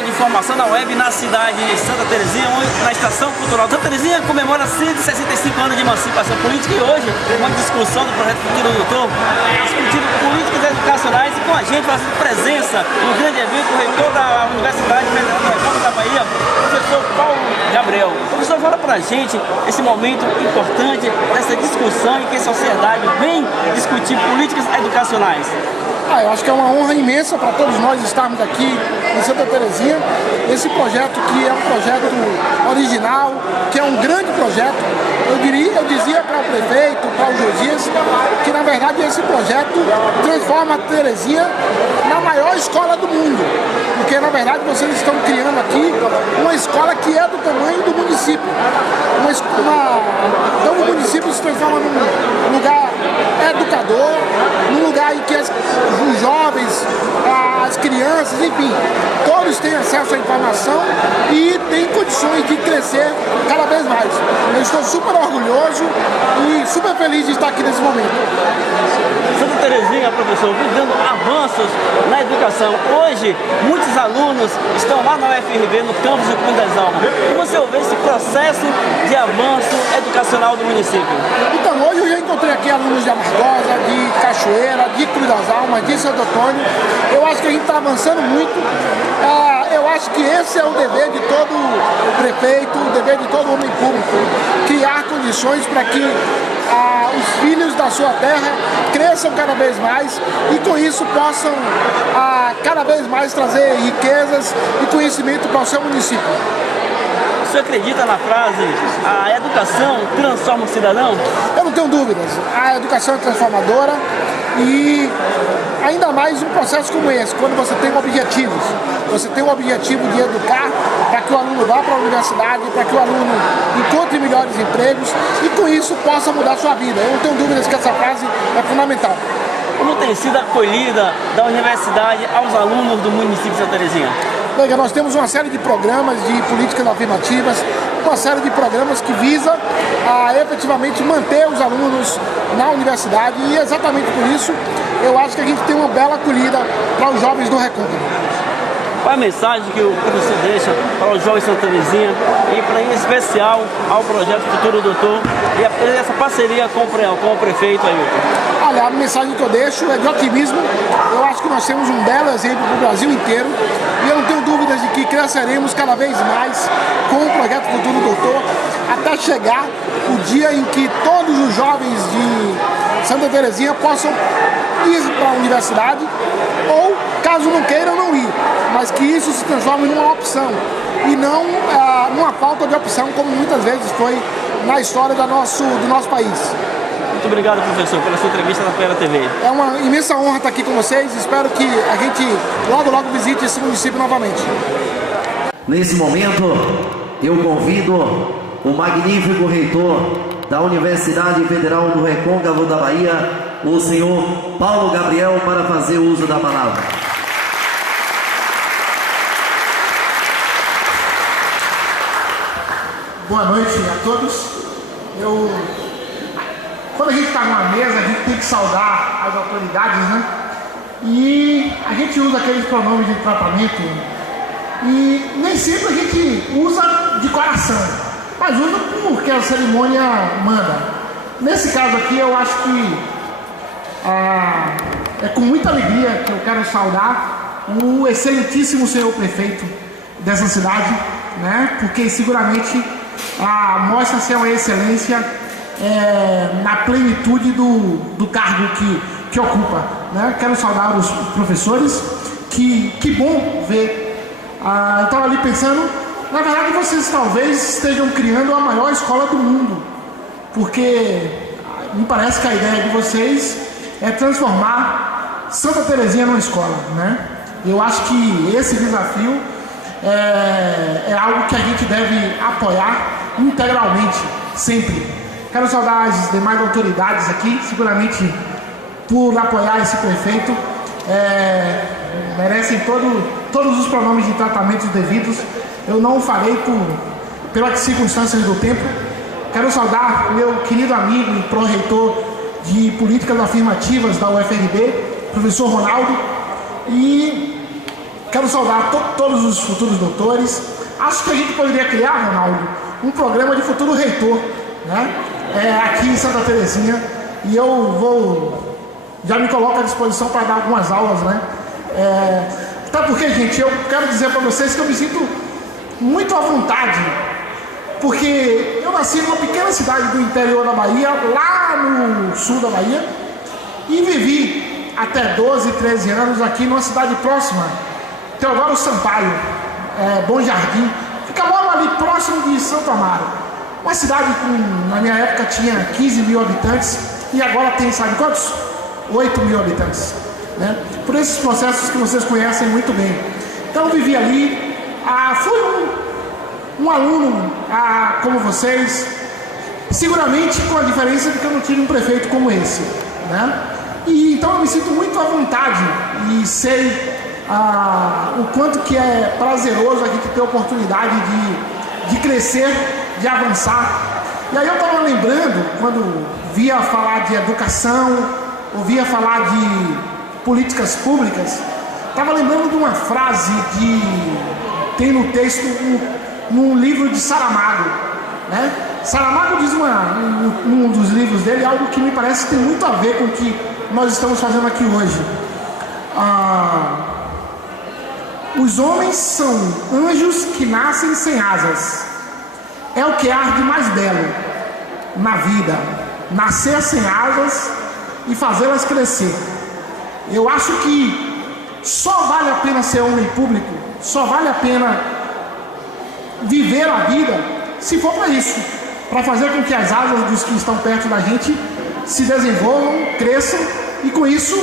escola de formação da web na cidade de Santa Terezinha, na Estação Cultural. Santa Terezinha comemora 165 anos de emancipação política e hoje uma discussão do projeto Futuro Doutor, discutindo políticas educacionais e com a gente fazendo presença no grande evento, o reitor da Universidade Federal do Recôncavo da Bahia, o professor Paulo Gabriel. O professor, fala pra gente esse momento importante dessa discussão em que a sociedade vem discutir políticas educacionais. Eu acho que é uma honra imensa para todos nós estarmos aqui em Santa Terezinha. Esse projeto que é um projeto original, que é um grande projeto. Eu dizia para o prefeito, para o Josias, que na verdade esse projeto transforma a Terezinha na maior escola do mundo. Porque na verdade vocês estão criando aqui uma escola que é do tamanho do município. Então o município se transforma num lugar educador, num lugar em que os jovens, as crianças, enfim, todos têm acesso à informação e têm condições de crescer cada vez mais. Eu estou super orgulhoso e super feliz de estar aqui nesse momento. Santa Terezinha, professor, vem dando avanços na educação. Hoje, muitos alunos estão lá na UFRB, no campus de Cruz das Almas. Como você ouve esse processo de avanço educacional do município? Então, hoje eu já encontrei aqui alunos de Amargosa, de Cachoeira, de Cruz das Almas, de Santo Antônio. Eu acho que a gente está avançando muito. Eu acho que esse é o dever de todo prefeito, o dever de todo homem público, criar condições para que os filhos da sua terra cresçam cada vez mais e com isso possam cada vez mais trazer riquezas e conhecimento para o seu município. Você acredita na frase, a educação transforma o cidadão? Eu não tenho dúvidas. A educação é transformadora e ainda mais um processo como esse, quando você tem objetivos. Você tem o objetivo de educar para que o aluno vá para a universidade, para que o aluno encontre melhores empregos e com isso possa mudar a sua vida. Eu não tenho dúvidas que essa frase é fundamental. Como tem sido a acolhida da universidade aos alunos do município de Santa Terezinha? Legal, nós temos uma série de programas de políticas afirmativas, uma série de programas que visa efetivamente manter os alunos na universidade e exatamente por isso eu acho que a gente tem uma bela acolhida para os jovens do Recôncavo. Qual a mensagem que o professor deixa para os jovens de Santa Terezinha e para em especial ao projeto Futuro Doutor e essa parceria com o prefeito Ailton? Olha, a mensagem que eu deixo é de otimismo. Eu acho que nós temos um belo exemplo para o Brasil inteiro e eu não tenho dúvidas de que cresceremos cada vez mais com o projeto Futuro Doutor até chegar o dia em que todos os jovens de Santa Terezinha possam ir para a universidade ou, caso não queiram, não ir, mas que isso se transforme numa opção e não numa falta de opção, como muitas vezes foi na história do nosso país. Muito obrigado, professor, pela sua entrevista na Feira TV. É uma imensa honra estar aqui com vocês. Espero que a gente logo visite esse município novamente. Nesse momento, eu convido o magnífico reitor da Universidade Federal do Recôncavo da Bahia, o senhor Paulo Gabriel, para fazer uso da palavra. Boa noite a todos. Quando a gente está numa mesa, a gente tem que saudar as autoridades, né? E a gente usa aqueles pronomes de tratamento e nem sempre a gente usa de coração, mas usa porque a cerimônia manda. Nesse caso aqui, eu acho que é com muita alegria que eu quero saudar o excelentíssimo senhor prefeito dessa cidade, né? Porque seguramente mostra-se uma excelência na plenitude do cargo que ocupa, né? Quero saudar os professores, que bom ver. Eu estava ali pensando, na verdade vocês talvez estejam criando a maior escola do mundo, porque me parece que a ideia de vocês é transformar Santa Terezinha numa escola, né? Eu acho que esse desafio é algo que a gente deve apoiar integralmente, sempre. Quero saudar as demais autoridades aqui, seguramente por apoiar esse prefeito, merecem todos os pronomes de tratamento devidos. Eu não o farei pelas circunstâncias do tempo. Quero saudar meu querido amigo e pró-reitor de políticas afirmativas da UFRB, professor Ronaldo, e Quero saudar todos os futuros doutores. Acho que a gente poderia criar, Ronaldo, um programa de futuro reitor, né? Aqui em Santa Terezinha. E eu já me coloco à disposição para dar algumas aulas, né? Tá, porque, gente, eu quero dizer para vocês que eu me sinto muito à vontade, porque eu nasci numa pequena cidade do interior da Bahia, lá no sul da Bahia, e vivi até 12, 13 anos aqui numa cidade próxima, Teodoro Sampaio, Bom Jardim, fica logo ali próximo de Santo Amaro. Uma cidade que na minha época tinha 15 mil habitantes e agora tem, sabe quantos? 8 mil habitantes, né? Por esses processos que vocês conhecem muito bem. Então eu vivi ali, fui um aluno como vocês, seguramente com a diferença de que eu não tive um prefeito como esse, né? E então eu me sinto muito à vontade e sei o quanto que é prazeroso a gente ter a oportunidade de crescer, de avançar. E aí eu estava lembrando, quando via falar de educação, ouvia falar de políticas públicas, estava lembrando de uma frase que tem no texto, num livro de Saramago, né? Saramago diz num dos livros dele algo que me parece que tem muito a ver com o que nós estamos fazendo aqui hoje. Os homens são anjos que nascem sem asas. É o que há de mais belo na vida, nascer sem asas e fazê-las crescer. Eu acho que só vale a pena ser homem público, só vale a pena viver a vida se for para isso, para fazer com que as asas dos que estão perto da gente se desenvolvam, cresçam e com isso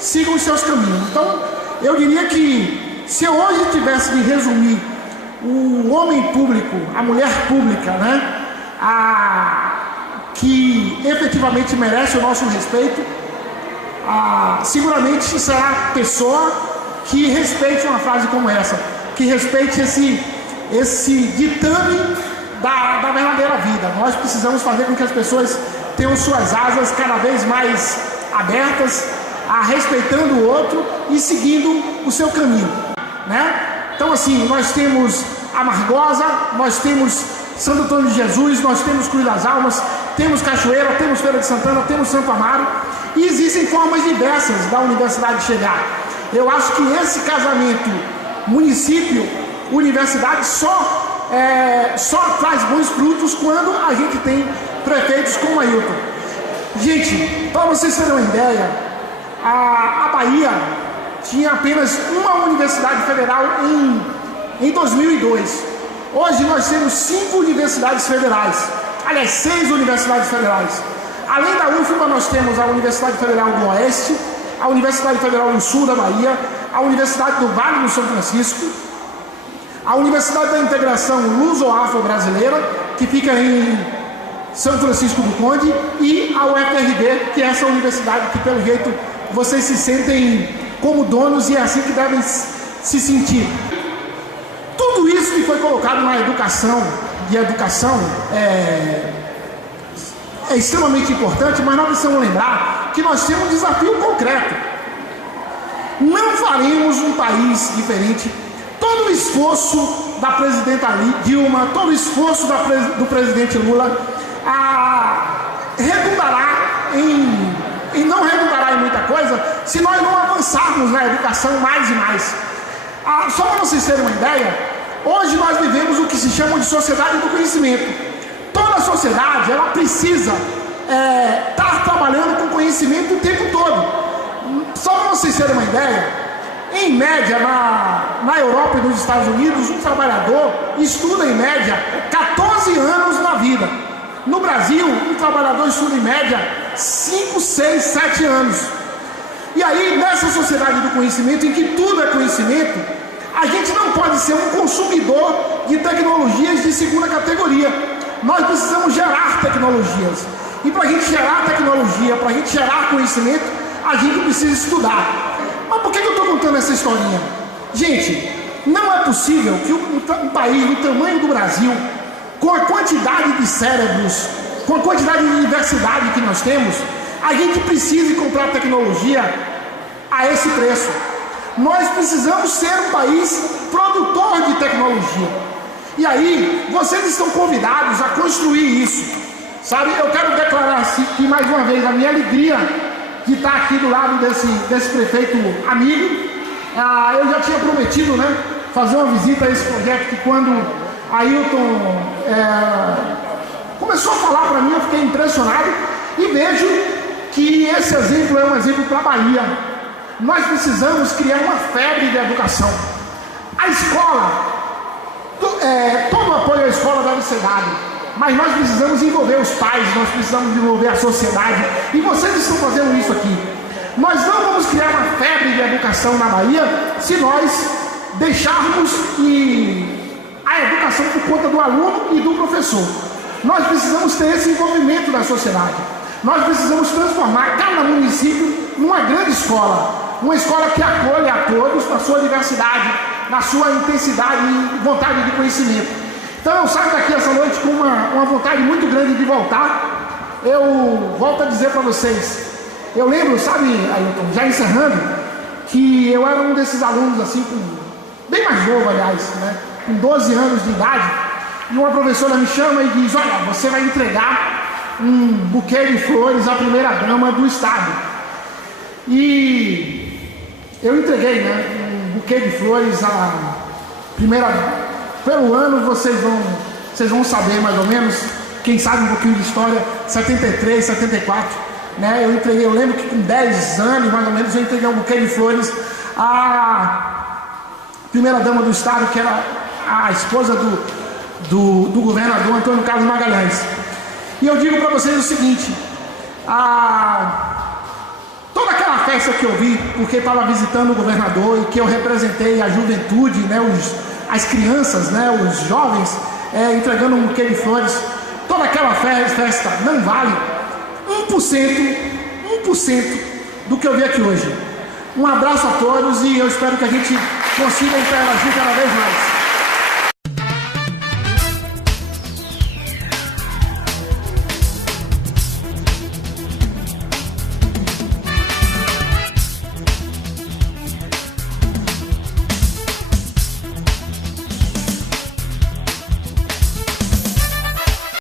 sigam os seus caminhos. Então eu diria que se eu hoje tivesse de resumir o homem público, a mulher pública, né, que efetivamente merece o nosso respeito, seguramente será a pessoa que respeite uma frase como essa, que respeite esse ditame da verdadeira vida. Nós precisamos fazer com que as pessoas tenham suas asas cada vez mais abertas, respeitando o outro e seguindo o seu caminho, né? Então assim, nós temos Amargosa, nós temos Santo Antônio de Jesus, nós temos Cruz das Almas, temos Cachoeira, temos Feira de Santana, temos Santo Amaro, e existem formas diversas da universidade chegar. Eu acho que esse casamento município-universidade só traz bons frutos quando a gente tem prefeitos como Ailton. Gente, para vocês terem uma ideia, a Bahia tinha apenas uma universidade federal em 2002. Hoje nós temos 5 universidades federais, aliás 6 universidades federais. Além da UFBA, nós temos a Universidade Federal do Oeste, a Universidade Federal do Sul da Bahia, a Universidade do Vale do São Francisco, a Universidade da Integração Luso-Afro-Brasileira, que fica em São Francisco do Conde, e a UFRB, que é essa universidade que, pelo jeito, vocês se sentem como donos e é assim que devem se sentir. Tudo isso que foi colocado na educação, e a educação é extremamente importante, mas nós precisamos lembrar que nós temos um desafio concreto. Não faremos um país diferente. Todo o esforço da presidenta Dilma, todo o esforço do presidente Lula não redundará em muita coisa se nós não avançarmos na educação mais e mais. Só para vocês terem uma ideia, hoje nós vivemos o que se chama de sociedade do conhecimento. Toda a sociedade, ela precisa estar trabalhando com conhecimento o tempo todo. Só para vocês terem uma ideia, em média, na Europa e nos Estados Unidos, um trabalhador estuda em média 14 anos na vida. No Brasil, um trabalhador estuda em média 5, 6, 7 anos. E aí, nessa sociedade do conhecimento, em que tudo é conhecimento, a gente não pode ser um consumidor de tecnologias de segunda categoria. Nós precisamos gerar tecnologias. E para a gente gerar tecnologia, para a gente gerar conhecimento, a gente precisa estudar. Mas por que eu estou contando essa historinha? Gente, não é possível que um país do tamanho do Brasil, com a quantidade de cérebros, com a quantidade de diversidade que nós temos, a gente precise comprar tecnologia a esse preço. Nós precisamos ser um país produtor de tecnologia. E aí, vocês estão convidados a construir isso. Sabe, eu quero declarar aqui mais uma vez a minha alegria de estar aqui do lado desse prefeito amigo. Eu já tinha prometido, né, fazer uma visita a esse projeto, que quando Ailton começou a falar para mim, eu fiquei impressionado e vejo que esse exemplo é um exemplo para a Bahia. Nós precisamos criar uma febre de educação. A escola, todo o apoio à escola deve ser dado, mas nós precisamos envolver os pais, nós precisamos envolver a sociedade, e vocês estão fazendo isso aqui. Nós não vamos criar uma febre de educação na Bahia se nós deixarmos a educação por conta do aluno e do professor. Nós precisamos ter esse envolvimento da sociedade. Nós precisamos transformar cada município numa grande escola, uma escola que acolha a todos na sua diversidade, na sua intensidade e vontade de conhecimento. Então eu saio daqui essa noite com uma vontade muito grande de voltar. Eu volto a dizer para vocês, eu lembro, sabe, Ailton, já encerrando, que eu era um desses alunos assim, bem mais novo, aliás, né, com 12 anos de idade, e uma professora me chama e diz: olha, você vai entregar um buquê de flores à primeira-dama do estado. E eu entreguei, né, um buquê de flores à primeira. Pelo ano vocês vão saber mais ou menos, quem sabe um pouquinho de história, 73, 74, né? Eu lembro que com 10 anos mais ou menos eu entreguei um buquê de flores à primeira-dama do estado, que era a esposa do governador Antônio Carlos Magalhães. E eu digo para vocês o seguinte: toda aquela festa que eu vi, porque estava visitando o governador e que eu representei a juventude, né, as crianças, né, os jovens, entregando um buquê de flores, toda aquela festa não vale 1% do que eu vi aqui hoje. Um abraço a todos e eu espero que a gente consiga interagir cada vez mais.